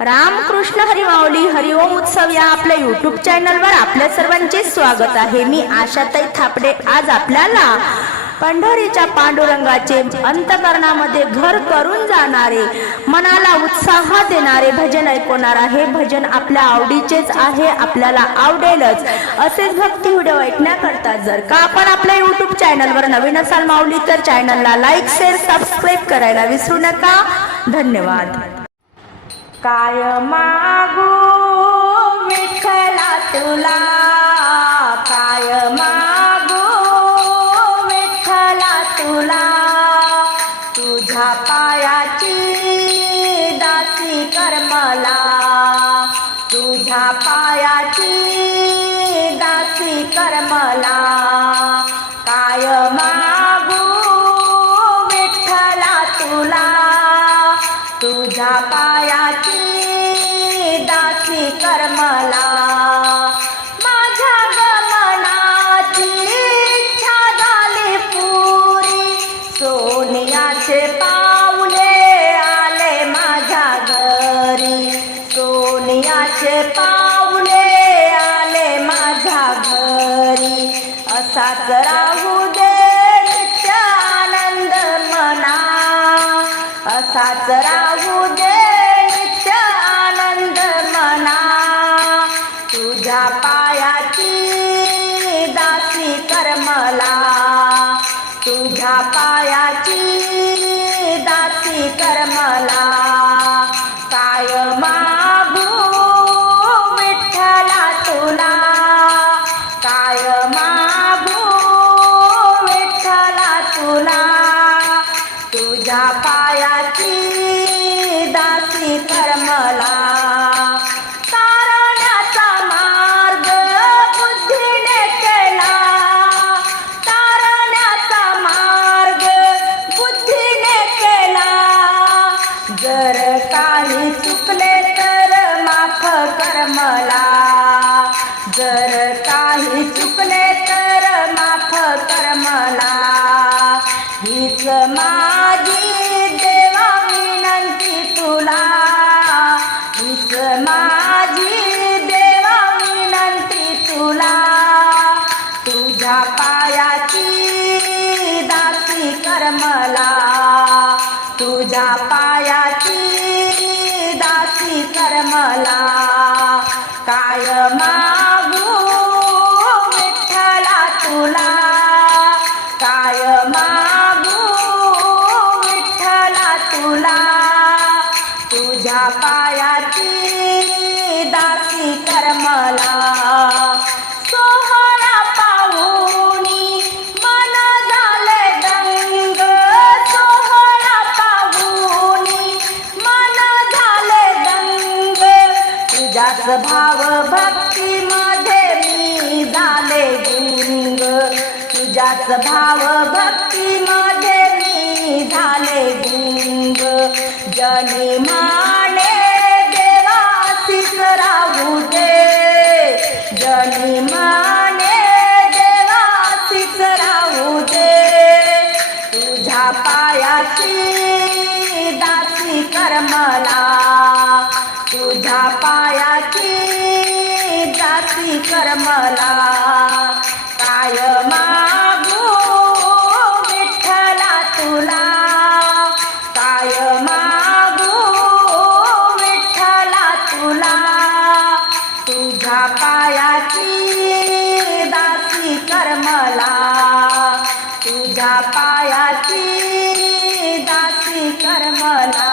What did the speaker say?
रामकृष्ण हरिमाऊली हरिओम उत्सव या आपल्या युट्यूब चॅनलवर आपल्या सर्वांचे स्वागत आहे. मी आशाताई थापडे. आज आपल्याला पंढरीच्या पांडुरंगाचे अंतकरणामध्ये घर करून जाणारे मनाला उत्साह देणारे भजन ऐकवणार आहे. भजन आपल्या आवडीचेच आहे आपल्याला आवडेलच. असेच भक्ती व्हिडिओ ऐकण्याकरता जर का आपण आपल्या युट्यूब चॅनलवर नवीन असाल माऊली तर चॅनलला लाईक शेअर सबस्क्राईब करायला विसरू नका. धन्यवाद. काय मागू विठ्ठला तुला? काय मागू विठ्ठला तुला? तुझ्या पायाची दासी करमला तुझ्या पायाची दासी करमला काय मागू विठ्ठला तुला? तुझ्या पाया घरी असाच राहू दे नित्य आनंद मना. असाच राहू दे नित्य आनंद मना. तुझ्या पायाची दासी करमला तुझ्या पायाची दासी करमला काय विठ्ठला तुला तुझ्या पायाची दासी करमला. तारण्याचा मार्ग बुद्धीने केला. तारण्याचा मार्ग बुद्धीने केला. जर काही चुकले तर माफ कर मला. जर मला तुला. देवा तुला. तुझ्या पायाची दासी करमला. तुझ्या तुझ्या पायाची दासी करमला सोहळा पाहुणी मन झाले दंग. सोहळा पाहुणी मन झाले दंग. तुझ्याच भाव भक्ती मध्ये मी झाले गुंग तुझ्याच भाव भक्ती मध्ये मी झाले गुंग जनी मा दासी करमला काय मागू विठ्ठला तुला? काय मागू विठ्ठला तुला? तुझ्या पायाची दासी करमला तुझ्या पायाची दासी करमला